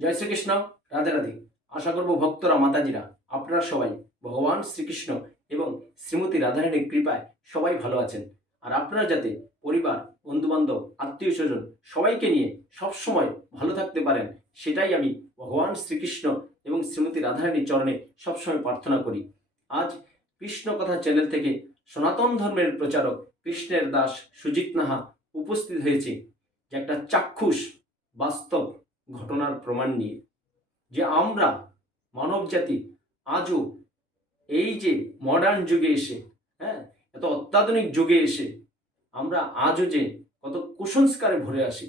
জয় শ্রীকৃষ্ণ, রাধে রাধে। আশা করব ভক্তরা, মাতাজিরা, আপনারা সবাই ভগবান শ্রীকৃষ্ণ এবং শ্রীমতী রাধারানীর কৃপায় সবাই ভালো আছেন। আর আপনারা যাতে পরিবার, বন্ধুবান্ধব, আত্মীয় স্বজন সবাইকে নিয়ে সবসময় ভালো থাকতে পারেন, সেটাই আমি ভগবান শ্রীকৃষ্ণ এবং শ্রীমতী রাধারানীর চরণে সবসময় প্রার্থনা করি। আজ কৃষ্ণ কথা চ্যানেল থেকে সনাতন ধর্মের প্রচারক কৃষ্ণের দাস সুজিত নাহা উপস্থিত হয়েছে, যে একটা চাক্ষুষ বাস্তব ঘটনার প্রমাণ নিয়ে যে আমরা মানবজাতি আজও এই যে মডার্ন যুগে এসে হ্যাঁ এত অত্যাধুনিক যুগে এসে আমরা আজও যে কত কুসংস্কারে ভরে আসি,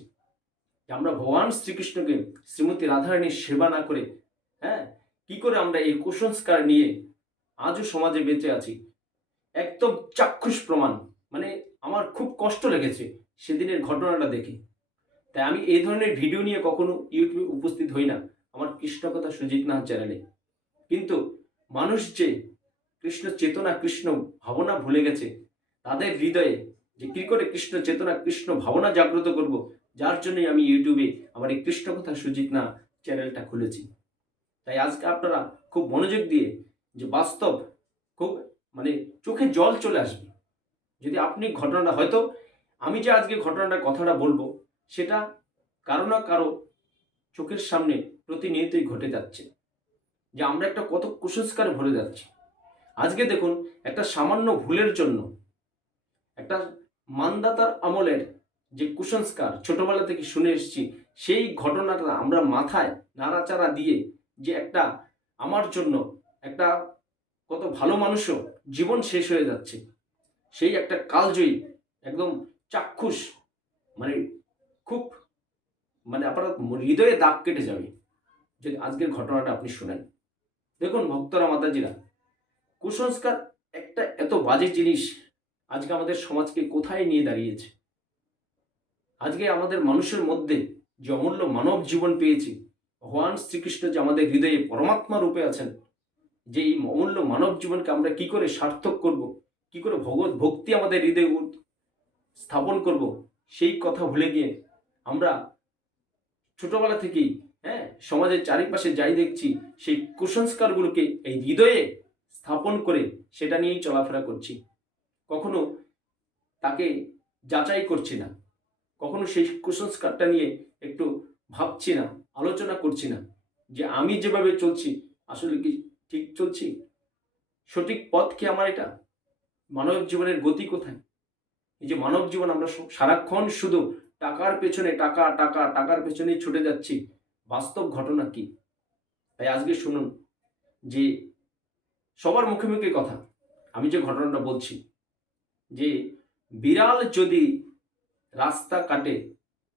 যে আমরা ভগবান শ্রীকৃষ্ণকে, শ্রীমতী রাধারানীর সেবা না করে হ্যাঁ কি করে আমরা এই কুসংস্কার নিয়ে আজও সমাজে বেঁচে আছি? একদম চাক্ষুষ প্রমাণ মানে আমার খুব কষ্ট লেগেছে সেদিনের ঘটনাটা দেখে। তাই আমি এই ধরনের ভিডিও নিয়ে কখনো ইউটিউবে উপস্থিত হই না। আমার কৃষ্ণকথা সুজিত নাথ চ্যানেলে। কিন্তু মানুষ যে কৃষ্ণ চেতনা কৃষ্ণ ভাবনা ভুলে গেছে, তাদের হৃদয়ে যে কী করে কৃষ্ণ চেতনা কৃষ্ণ ভাবনা জাগ্রত করব, যার জন্যই আমি ইউটিউবে আমার এই কৃষ্ণকথা সুজিত না চ্যানেলটা খুলেছি। তাই আজকে আপনারা খুব মনোযোগ দিয়ে যে বাস্তব খুব মানে চোখে জল চলে আসবে। যদি আপনি ঘটনাটা হয়তো আমি যে আজকে ঘটনাটা কথাটা বলব সেটা কারও না কারও চোখের সামনে প্রতিনিয়তই ঘটে যাচ্ছে, যে আমরা একটা কত কুসংস্কার ভরে যাচ্ছি। আজকে দেখুন, একটা সামান্য ভুলের জন্য, একটা মানদাতার আমলের যে কুসংস্কার ছোটবেলা থেকে শুনে এসছি, সেই ঘটনাটা আমরা মাথায় নাড়াচাড়া দিয়ে যে একটা আমার জন্য একটা কত ভালো মানুষও জীবন শেষ হয়ে যাচ্ছে, সেই একটা কালজয়ী, একদম চাক্ষুষ মানে খুব মানে আপনার হৃদয়ে দাগ কেটে যাবে। যদি আজকের ঘটনাটা আপনি শোনেন। দেখুন, ভক্তরা, মাতাজিরা, কুসংস্কার একটা এত বাজে জিনিস আজকে আমাদের সমাজকে কোথায় নিয়ে দাঁড়িয়েছে? আজকে আমাদের মানুষের মধ্যে যে অমূল্য মানব জীবন পেয়েছি, ভগবান শ্রীকৃষ্ণ যে আমাদের হৃদয়ে পরমাত্মা রূপে আছেন, যে এই অমূল্য মানব জীবনকে আমরা কি করে সার্থক করব, কি করে ভগবত ভক্তি আমাদের হৃদয়ে স্থাপন করব, সেই কথা ভুলে গিয়ে আমরা ছোটবেলা থেকেই হ্যাঁ সমাজের চারিপাশে যাই দেখছি, সেই কুসংস্কারগুলোকে, এই হৃদয়ে স্থাপন করে সেটা নিয়েই চলাফেরা করছি। কখনো তাকে যাচাই করছি না। কখনো সেই কুসংস্কারটা নিয়ে একটু ভাবছি না, আলোচনা করছি না যে আমি যেভাবে চলছি, আসলে কি ঠিক চলছি? সঠিক পথ কি আমার এটা? মানব জীবনের গতি কোথায়? এই যে মানব জীবন আমরা সারাক্ষণ শুধু টাকার পেছনে, টাকা টাকা, টাকার পেছনেই ছুটে যাচ্ছি। বাস্তব ঘটনা কি? তাই আজকে শুনুন যে সবার মুখে মুখে কথা। আমি যে ঘটনাটা বলছি, যে বিড়াল যদি রাস্তা কাটে,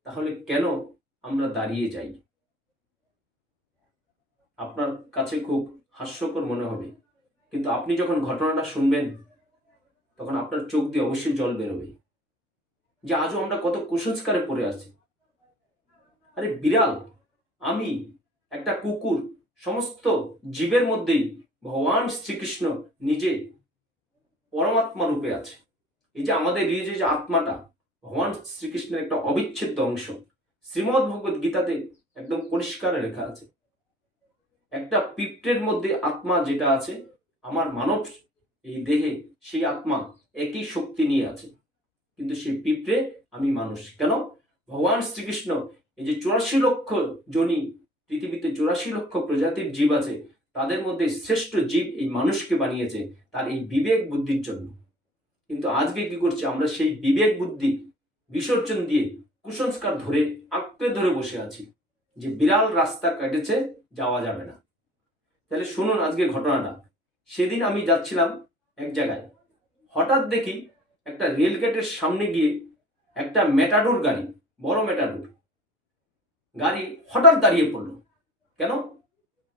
তাহলে কেন আমরা দাঁড়িয়ে যাই? আপনার কাছে খুব হাস্যকর মনে হবে। কিন্তু আপনি যখন ঘটনাটা শুনবেন, তখন আপনার চোখ দিয়ে অবশ্যই জল বেরোবে। যে আজও আমরা কত কুসংস্কারে পড়ে আছি। আরে বিড়াল, আমি একটা কুকুর, সমস্ত জীবের মধ্যেই ভগবান শ্রীকৃষ্ণ নিজে পরমাত্মা রূপে আছে। এই যে আমাদের এই যে আত্মাটা ভগবান শ্রীকৃষ্ণের একটা অবিচ্ছেদ্য অংশ শ্রীমদ্ ভগবত গীতাতে একদম পরিষ্কার লেখা আছে। একটা পিঁপড়ের মধ্যে আত্মা যেটা আছে, আমার মানব এই দেহে সেই আত্মা একই শক্তি নিয়ে আছে। কিন্তু সেই পিঁপড়ে আমি মানুষ। কেন? ভগবান শ্রীকৃষ্ণ এই যে চুরাশি লক্ষ জনি, পৃথিবীতে চুরাশি লক্ষ প্রজাতির জীব আছে, তাদের মধ্যে শ্রেষ্ঠ জীব এই মানুষকে বানিয়েছে তার এই বিবেক বুদ্ধির জন্য। কিন্তু আজকে কি করছে? আমরা সেই বিবেক বুদ্ধি, বিসর্জন দিয়ে কুসংস্কার ধরে, আঁকড়ে ধরে বসে আছি যে বিড়াল রাস্তা কেটেছে, যাওয়া যাবে না। তাহলে শুনুন আজকে ঘটনাটা। সেদিন আমি যাচ্ছিলাম এক জায়গায়। হঠাৎ দেখি একটা রেল গেটের সামনে গিয়ে একটা মেটাডোর গাড়ি, বড় মেটাডোর গাড়ি হঠাৎ দাঁড়িয়ে পড়ল। কেন?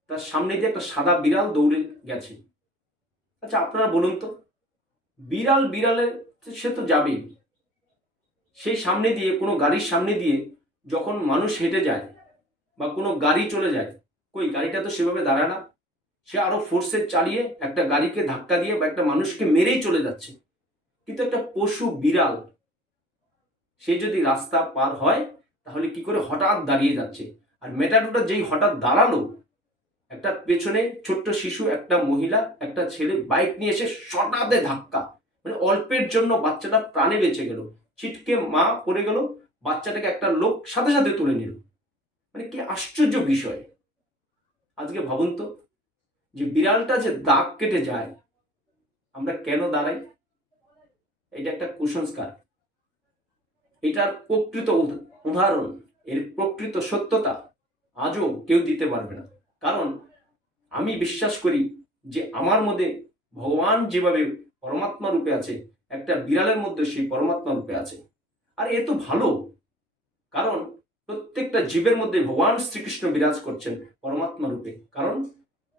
তার সামনে দিয়ে একটা সাদা বিড়াল দৌড়ে গেছে। আচ্ছা আপনারা বলুন তো, বিড়াল বিড়ালের সে তো যাবেই। সেই সামনে দিয়ে, কোনো গাড়ির সামনে দিয়ে যখন মানুষ হেঁটে যায় বা কোনো গাড়ি চলে যায়, কই গাড়িটা তো সেভাবে দাঁড়ায় না? সে আরও ফোর্সে চালিয়ে একটা গাড়িকে ধাক্কা দিয়ে বা একটা মানুষকে মেরেই চলে যাচ্ছে। কিন্তু একটা পশু বিড়াল, সে যদি রাস্তা পার হয়, তাহলে কি করে হঠাৎ দাঁড়িয়ে যাচ্ছে? আর মেটাডোটা যেই হঠাৎ দাঁড়াল, একটা পেছনে ছোট্ট শিশু, একটা মহিলা, একটা ছেলে বাইক নিয়ে এসে সটাতে ধাক্কা। মানে অল্পের জন্য বাচ্চাটা প্রাণে বেঁচে গেল। ছিটকে মা পড়ে গেল, বাচ্চাটাকে একটা লোক সাথে সাথে তুলে নিল। মানে কি আশ্চর্য বিষয়। আজকে ভাবুন তো, যে বিড়ালটা যে দাগ কেটে যায়, আমরা কেন দাঁড়াই? এটা একটা কুসংস্কার। এটার প্রকৃত উদ- উদাহরণ, এর প্রকৃত সত্যতা আজও কেউ দিতে পারবে না। কারণ আমি বিশ্বাস করি যে আমার মধ্যে ভগবান যেভাবে পরমাত্মা রূপে আছে, একটা বিড়ালের মধ্যে সেই পরমাত্মা রূপে আছে। আর এ তো ভালো, কারণ প্রত্যেকটা জীবের মধ্যে ভগবান শ্রীকৃষ্ণ বিরাজ করছেন পরমাত্মা রূপে। কারণ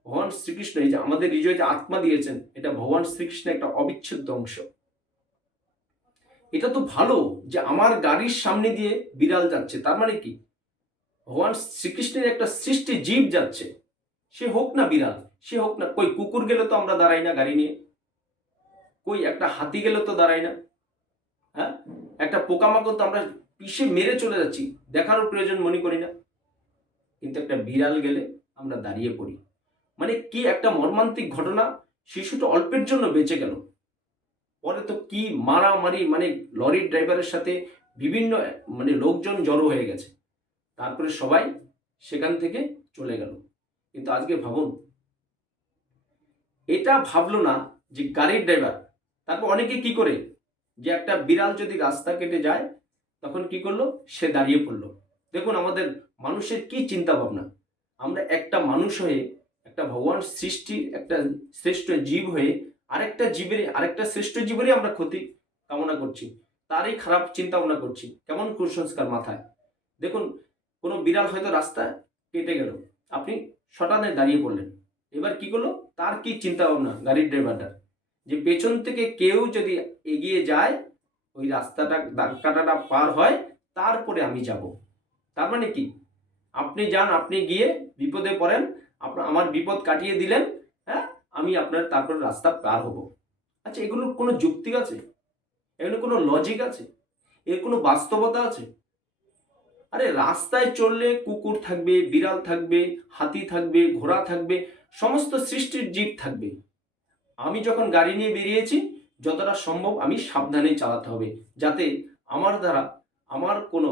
ভগবান শ্রীকৃষ্ণ এই যে আমাদের হৃদয়ে যে আত্মা দিয়েছেন, এটা ভগবান শ্রীকৃষ্ণের একটা অবিচ্ছেদ্য অংশ। এটা তো ভালো যে আমার গাড়ির সামনে দিয়ে বিড়াল যাচ্ছে, তার মানে কি? ভগবান শ্রীকৃষ্ণের একটা সৃষ্টি জীব যাচ্ছে, সে হোক না বিড়াল, সে হোক না কই, কুকুর গেলে তো আমরা দাঁড়াই না গাড়ি নিয়ে। কই, একটা হাতি গেলে তো দাঁড়াই না। হ্যাঁ? একটা পোকামাকড় তো আমরা পিষে মেরে চলে যাচ্ছি, দেখারও প্রয়োজন মনে করি না। কিন্তু একটা বিড়াল গেলে আমরা দাঁড়িয়ে পড়ি। মানে কি একটা মর্মান্তিক ঘটনা? শিশুটা অল্পের জন্য বেঁচে গেল। পরে তো কি মারামারি মানে লরির ড্রাইভারের সাথে বিভিন্ন মানে লোকজন জড়ো হয়ে গেছে। তারপরে সবাই সেখান থেকে চলে গেল। কিন্তু আজকে ভাবুন, এটা ভাবলো না যে গাড়ির ড্রাইভার তারপর অনেকে কি করে? যে একটা বিড়াল যদি রাস্তা কেটে যায়, তখন কি করল? সে দাঁড়িয়ে পড়ল। দেখুন আমাদের মানুষের কি চিন্তা ভাবনা আমরা একটা মানুষ হয়ে, একটা ভগবান সৃষ্টির, একটা শ্রেষ্ঠ জীব হয়ে আরেকটা জীবের আরেকটা শ্রেষ্ঠ জীবেরই আমরা ক্ষতি কামনা করছি। তারই খারাপ চিন্তা ভাবনা করছি। কেমন কুসংস্কার মাথায়? দেখুন, কোনো বিড়াল হয়তো রাস্তা কেটে গেল। আপনি শটানে দাঁড়িয়ে পড়লেন। এবার কি করল? তার কি চিন্তা ভাবনা গাড়ির ড্রাইভারটার? যে পেছন থেকে কেউ যদি এগিয়ে যায়, ওই রাস্তাটা কাটাটা পার হয়, তারপরে আমি যাব। তার মানে কি? আপনি যান, আপনি গিয়ে বিপদে পড়েন। আমার বিপদ কাটিয়ে দিলেন। আমি আপনার তারপর রাস্তা পার হব। আচ্ছা এগুলোর কোনো যুক্তি আছে? এগুলো কোনো লজিক আছে? এর কোনো বাস্তবতা আছে? আরে, রাস্তায় চললে কুকুর থাকবে, বিড়াল থাকবে, হাতি থাকবে, ঘোড়া থাকবে, সমস্ত সৃষ্টির জীব থাকবে। আমি যখন গাড়ি নিয়ে বেরিয়েছি, যতটা সম্ভব আমি সাবধানে চালাতে হবে, যাতে আমার দ্বারা আমার কোনো,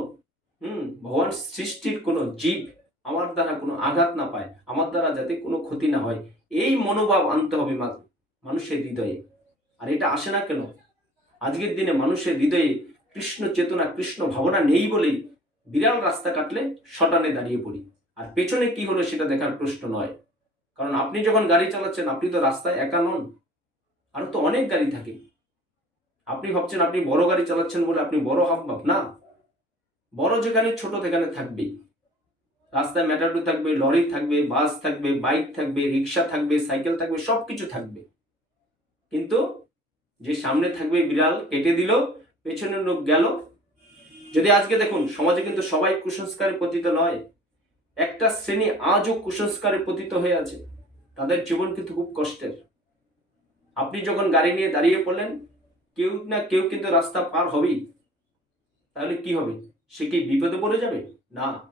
হুম, ভগবান সৃষ্টির কোনো জীব আমার দ্বারা কোনো আঘাত না পায়, আমার দ্বারা যাতে কোনো ক্ষতি না হয়, এই মনোভাব আনতে হবে মানুষের হৃদয়ে। আর এটা আসে না কেন? আজকের দিনে মানুষের হৃদয়ে কৃষ্ণ চেতনা, কৃষ্ণ ভাবনা নেই বলেই বিড়াল রাস্তা কাটলে শটানে দাঁড়িয়ে পড়ি। আর পেছনে কি হলো সেটা দেখার প্রশ্ন নয়। কারণ আপনি যখন গাড়ি চালাচ্ছেন, আপনি তো রাস্তায় একা নন। আরও তো অনেক গাড়ি থাকে। আপনি ভাবছেন আপনি বড় গাড়ি চালাচ্ছেন বলে আপনি বড় হাবভাব না। বড় যেখানে, ছোট সেখানে থাকবেই। রাস্তায় ম্যাটাডো থাকবে লরি থাকবে বাস থাকবে বাইক থাকবে রিক্সা থাকবে সাইকেল থাকবে সব কিছু থাকবে। কিন্তু যে সামনে থাকবে বিড়াল, কেটে দিল, পেছনের লোক গেল। যদি আজকে দেখুন, সমাজে কিন্তু সবাই কুসংস্কারে পতিত নয়। একটা শ্রেণি আজও কুসংস্কারে পতিত হয়ে আছে। তাদের জীবন কিন্তু খুব কষ্টের। আপনি যখন গাড়ি নিয়ে দাঁড়িয়ে পড়লেন, কেউ না কেউ কিন্তু রাস্তা পার হবেই। তাহলে কি হবে? সে কি বিপদে পড়ে যাবে? না।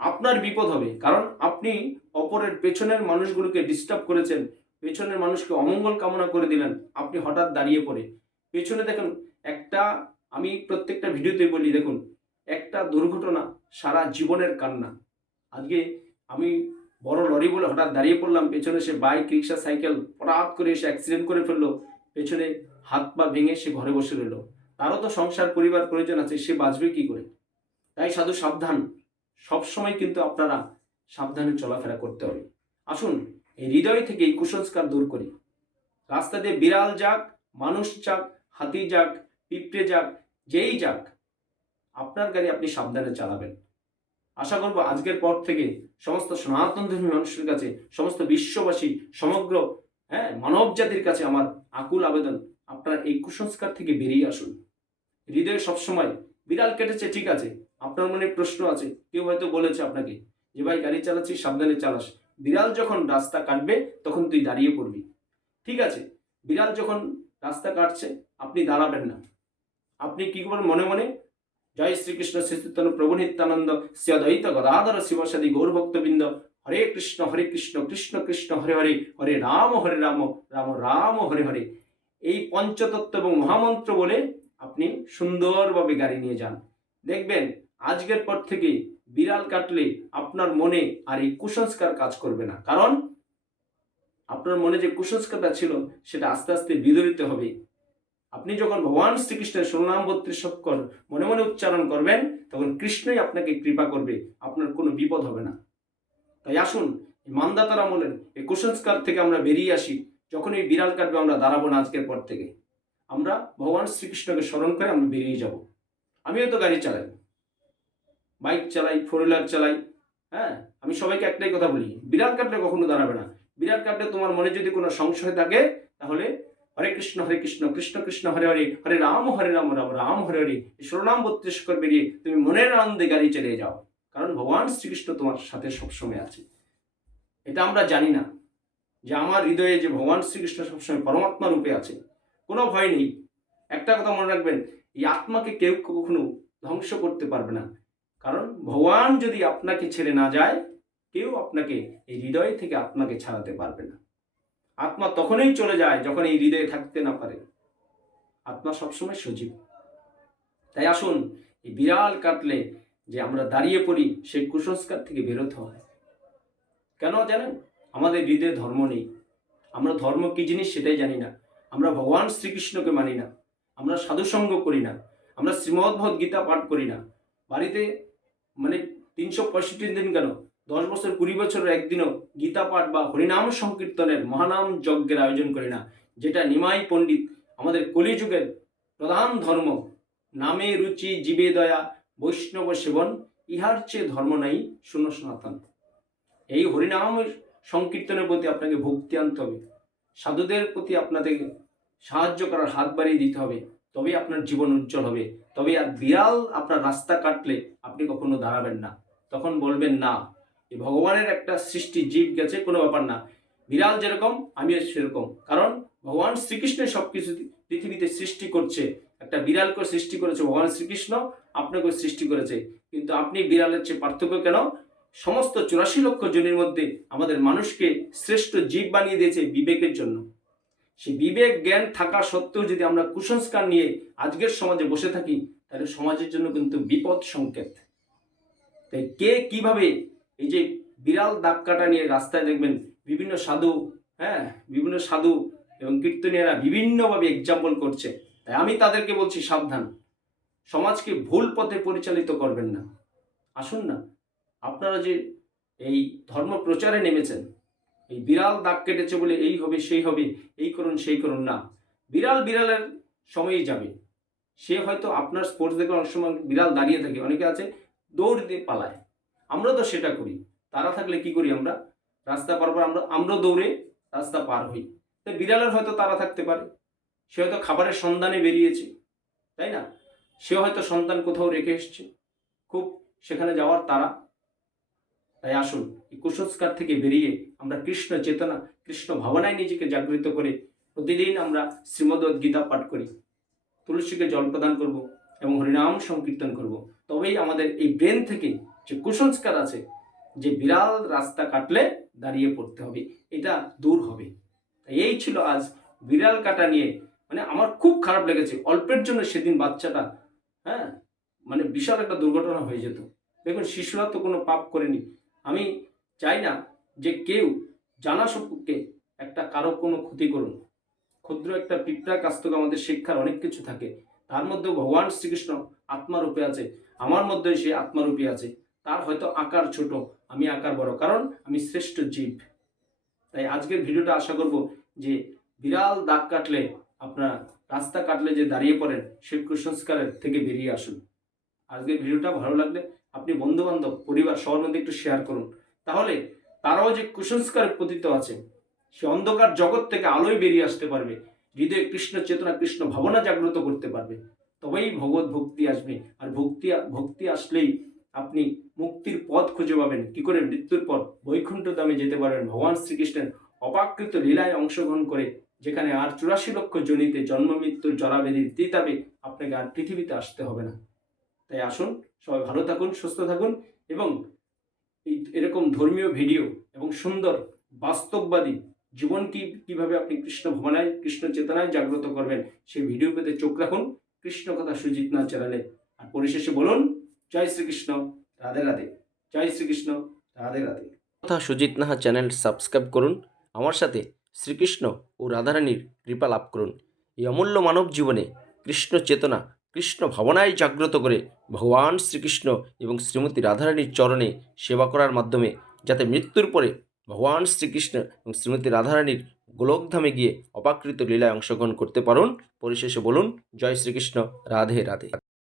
আপনার বিপদ হবে। কারণ আপনি অপরের পেছনের মানুষগুলোকে ডিস্টার্ব করেছেন, পেছনের মানুষকে অমঙ্গল কামনা করে দিলেন, আপনি হঠাৎ দাঁড়িয়ে পড়ে। পেছনে দেখুন, একটা, আমি প্রত্যেকটা ভিডিওতে বলি, দেখুন, একটা দুর্ঘটনা সারা জীবনের কান্না। আজকে আমি বড় লরি বলে হঠাৎ দাঁড়িয়ে পড়লাম, পেছনে সে বাইক, রিক্সা, সাইকেল হঠাৎ করে এসে অ্যাক্সিডেন্ট করে ফেলল, পেছনে হাত পা ভেঙে সে ঘরে বসে রইল। তারও তো সংসার, পরিবার, প্রয়োজন আছে, সে বাঁচবে কি করে? তাই সাধু সাবধান। সবসময় কিন্তু আপনারা সাবধানে চলাফেরা করতে হবে। আসুন, এই হৃদয় থেকে এই কুসংস্কার দূর করি। রাস্তা দিয়ে বিড়াল যাক, মানুষ যাক, হাতি যাক, পিঁপড়ে যাক, যেই যাক, আপনার গাড়ি আপনি সাবধানে চালাবেন। আশা করব আজকের পর থেকে সমস্ত সনাতন ধর্মী মানুষের কাছে, সমস্ত বিশ্ববাসী, সমগ্র হ্যাঁ মানব জাতির কাছে আমার আকুল আবেদন, আপনারা এই কুসংস্কার থেকে বেরিয়ে আসুন। হৃদয়ে সবসময়, বিড়াল কেটেছে, ঠিক আছে আপনার মনে প্রশ্ন আছে, কেউ হয়তো বলেছে আপনাকে যে ভাই গাড়ি চালাচ্ছিস, সাবধানে চালাস। বিড়াল যখন রাস্তা কাটবে, তখন তুই দাঁড়িয়ে পড়বি। ঠিক আছে? বিড়াল যখন রাস্তা কাটছে, আপনি দাঁড়াবেন না। আপনি কি করবেন মনে মনে? জয় শ্রীকৃষ্ণ, শ্রীচৈতন্য, প্রভু নিত্যানন্দ শ্রী অদ্বৈত গদাধর, শিবসাদী গৌরভক্তবৃন্দ হরে কৃষ্ণ হরে কৃষ্ণ কৃষ্ণ কৃষ্ণ, হরে হরে হরে রাম হরে রাম রাম রাম, হরে হরে। এই পঞ্চতত্ত্ব এবং মহামন্ত্র বলে আপনি সুন্দরভাবে গাড়ি নিয়ে যান। দেখবেন আজকের পর থেকে বিড়াল কাটলে আপনার মনে আর এই কুসংস্কার কাজ করবে না। কারণ আপনার মনে যে কুসংস্কারটা ছিল, সেটা আস্তে আস্তে বিদরিত হবে। আপনি যখন ভগবান শ্রীকৃষ্ণের সুনাম বত্রিশ অক্ষর মনে মনে উচ্চারণ করবেন, তখন কৃষ্ণই আপনাকে কৃপা করবে, আপনার কোনো বিপদ হবে না। তাই আসুন মান্দাতার আমলের এই কুসংস্কার থেকে আমরা বেরিয়ে আসি, যখন এই বিড়াল কাটবে আমরা দাঁড়াবো না আজকের পর থেকে। আমরা ভগবান শ্রীকৃষ্ণকে স্মরণ করে আমরা বেরিয়ে যাব। আমিও তো গাড়ি চালাই। বাইক চালাই ফোর হুইলার চালাই হ্যাঁ? আমি সবাইকে একটাই কথা বলি, বিরাট কাটলে কখনো দাঁড়াবে না। বিরাট কাটলে তোমার মনে যদি কোনো সংশয় থাকে, তাহলে হরে কৃষ্ণ হরে কৃষ্ণ কৃষ্ণ কৃষ্ণ, হরে হরে হরে রাম হরে রাম রাম রাম, হরে হরে ষোলনাম বত্রিশ করে বেরিয়ে তুমি মনের আনন্দে গাড়ি চালিয়ে যাও। কারণ ভগবান শ্রীকৃষ্ণ তোমার সাথে সবসময় আছে। এটা আমরা জানি না যে আমার হৃদয়ে যে ভগবান শ্রীকৃষ্ণ সবসময় পরমাত্মা রূপে আছে। কোনো ভয় নেই। একটা কথা মনে রাখবেন, এই আত্মাকে কেউ কখনো ধ্বংস করতে পারবে না। কারণ ভগবান যদি আপনাকে ছেড়ে না যায়, কেউ আপনাকে এই হৃদয় থেকে আত্মাকে ছাড়াতে পারবে না। আত্মা তখনই চলে যায় যখন এই হৃদয়ে থাকতে না পারে। আত্মা সবসময় সজীব। তাই আসুন, এই বিড়াল কাটলে যে আমরা দাঁড়িয়ে পড়ি সেই কুসংস্কার থেকে বেরোতে হয়। কেন জানেন? আমাদের হৃদয়ে ধর্ম নেই। আমরা ধর্ম কি জিনিস সেটাই জানি না। আমরা ভগবান শ্রীকৃষ্ণকে মানি না। আমরা সাধুসঙ্গ করি না। আমরা শ্রীমদ্ভগবত গীতা পাঠ করি না। বাড়িতে মানে তিনশো পঁয়ষট্টি দিন কেন? দশ বছর, কুড়ি বছরের একদিনও গীতা পাঠ বা হরিনাম সংকীর্তনের মহানাম যজ্ঞের আয়োজন করি না। যেটা নিমাই পণ্ডিত আমাদের কলিযুগের প্রধান ধর্ম। নামে রুচি, জীবে দয়া, বৈষ্ণব সেবন, ইহার চেয়ে ধর্ম নাই, শূন্য সনাতন। এই হরিনাম সংকীর্তনের প্রতি আপনাকে ভক্তি আনতে হবে। সাধুদের প্রতি আপনাদের সাহায্য করার হাত বাড়িয়ে দিতে হবে। তবেই আপনার জীবন উজ্জ্বল হবে। তবে আর বিড়াল আপনার রাস্তা কাটলে আপনি কখনো দাঁড়াবেন না। তখন বলবেন, না যে ভগবানের একটা সৃষ্টি জীব গেছে, কোনো ব্যাপার না। বিড়াল যেরকম, আমিও সেরকম। কারণ ভগবান শ্রীকৃষ্ণের সব কিছু পৃথিবীতে সৃষ্টি করছে। একটা বিড়ালকে সৃষ্টি করেছে, ভগবান শ্রীকৃষ্ণ আপনাকে সৃষ্টি করেছে। কিন্তু আপনি বিড়ালের চেয়ে পার্থক্য কেন? সমস্ত চুরাশি লক্ষ জনের মধ্যে আমাদের মানুষকে শ্রেষ্ঠ জীব বানিয়ে দিয়েছে বিবেকের জন্য। সেই বিবেক, জ্ঞান থাকা সত্ত্বেও যদি আমরা কুসংস্কার নিয়ে আজকের সমাজে বসে থাকি, তাহলে সমাজের জন্য কিন্তু বিপদ সংকেত। তাই কে কীভাবে এই যে বিড়াল দাগ কাটা নিয়ে রাস্তায় দেখবেন, বিভিন্ন সাধু হ্যাঁ বিভিন্ন সাধু এবং কীর্তনীয়রা বিভিন্নভাবে এক্সাম্পল করছে। তাই আমি তাদেরকে বলছি সাবধান। সমাজকে ভুল পথে পরিচালিত করবেন না। আসুন না, আপনারা যে এই ধর্ম প্রচারে নেমেছেন এই বিড়াল দাগ কেটেছে বলে এই হবে, সেই হবে, এই করুন, সেই করুন, না। বিড়াল বিড়ালের সময়ই যাবে। সে হয়তো আপনার স্পোর্টস দেখে অনেক সময় বিড়াল দাঁড়িয়ে থাকে, অনেকে আছে দৌড় দিয়ে পালায়। আমরা তো সেটা করি। তারা থাকলে কি করি আমরা? রাস্তা পার আমরা আমরাও দৌড়ে রাস্তা পার হই। তাই বিড়ালের হয়তো তারা থাকতে পারে। সে হয়তো খাবারের সন্ধানে বেরিয়েছে, তাই না? সে হয়তো সন্তান কোথাও রেখে এসছে। খুব সেখানে যাওয়ার তারা তাই আসুন, এই কুসংস্কার থেকে বেরিয়ে আমরা কৃষ্ণ চেতনা, কৃষ্ণ ভাবনায় নিজেকে জাগৃত করে প্রতিদিন আমরা শ্রীমদ গীতা পাঠ করি। তুলসীকে জল প্রদান করব এবং হরিনাম সংকীর্তন করব। তবেই আমাদের এই ব্রেন থেকে যে কুসংস্কার আছে, যে বিড়াল রাস্তা কাটলে দাঁড়িয়ে পড়তে হবে, এটা দূর হবে। তাই এই ছিল আজ বিড়াল কাটা নিয়ে। মানে আমার খুব খারাপ লেগেছে, অল্পের জন্য সেদিন বাচ্চাটা হ্যাঁ মানে বিশাল একটা দুর্ঘটনা হয়ে যেত। দেখুন, শিশুরা তো কোনো পাপ করেনি। আমি চাই না যে কেউ জানা সম্পর্কে একটা কারও কোনো ক্ষতি করুন ক্ষুদ্র একটা পিঁপড়ার কাছ থেকে আমাদের শিক্ষার অনেক কিছু থাকে। তার মধ্যেও ভগবান শ্রীকৃষ্ণ আত্মারূপে আছে। আমার মধ্যে সে আত্মারূপে আছে। তার হয়তো আকার ছোট, আমি আকার বড়, কারণ আমি শ্রেষ্ঠ জীব। তাই আজকের ভিডিওটা আশা করব যে বিড়াল দাগ কাটলে, আপনারা রাস্তা কাটলে যে দাঁড়িয়ে পড়েন, সেই কুসংস্কারের থেকে বেরিয়ে আসুন। আজকের ভিডিওটা ভালো লাগলে আপনি বন্ধু বান্ধব পরিবার, সবার মধ্যে একটু শেয়ার করুন। তাহলে তারাও যে কুসংস্কার পতিত আছে, সে অন্ধকার জগৎ থেকে আলোয় বেরিয়ে আসতে পারবে। হৃদয়ে কৃষ্ণ চেতনা, কৃষ্ণ ভাবনা জাগ্রত করতে পারবে। তবেই ভগবত ভক্তি আসবে। আর ভক্তি ভক্তি আসলেই আপনি মুক্তির পথ খুঁজে পাবেন। কি করে? মৃত্যুর পর বৈকুণ্ঠ দামে যেতে পারবেন ভগবান শ্রীকৃষ্ণের অপাকৃত লীলায় অংশগ্রহণ করে, যেখানে আর চুরাশি লক্ষ জনিতে জন্ম, মৃত্যুর জরাবেদির দিতাবে আপনাকে আর পৃথিবীতে আসতে হবে না। তাই আসুন সবাই ভালো থাকুন, সুস্থ থাকুন এবং এরকম ধর্মীয় ভিডিও এবং সুন্দর বাস্তববাদী জীবন কি, কীভাবে আপনি কৃষ্ণ ভবনায়, কৃষ্ণ চেতনায় জাগ্রত করবেন সেই ভিডিও পেতে চোখ রাখুন। কৃষ্ণ কথা সুজিত না চ্যানেলে আর পরিশেষে বলুন, জয় শ্রীকৃষ্ণ, রাধে রাধে। জয় শ্রীকৃষ্ণ, রাধে রাধে। কথা সুজিত নাহা চ্যানেল সাবস্ক্রাইব করুন। আমার সাথে শ্রীকৃষ্ণ ও রাধারানীর কৃপা লাভ করুন। এই অমূল্য মানব জীবনে কৃষ্ণ চেতনা কৃষ্ণ ভাবনায় জাগ্রত করে ভগবান শ্রীকৃষ্ণ এবং শ্রীমতী রাধারানীর চরণে সেবা করার মাধ্যমে যাতে মৃত্যুর পরে ভগবান শ্রীকৃষ্ণ এবং শ্রীমতী রাধারানীর গোলকধামে গিয়ে অপাকৃত লীলায় অংশগ্রহণ করতে পারুন। পরিশেষে বলুন, জয় শ্রীকৃষ্ণ, রাধে রাধে।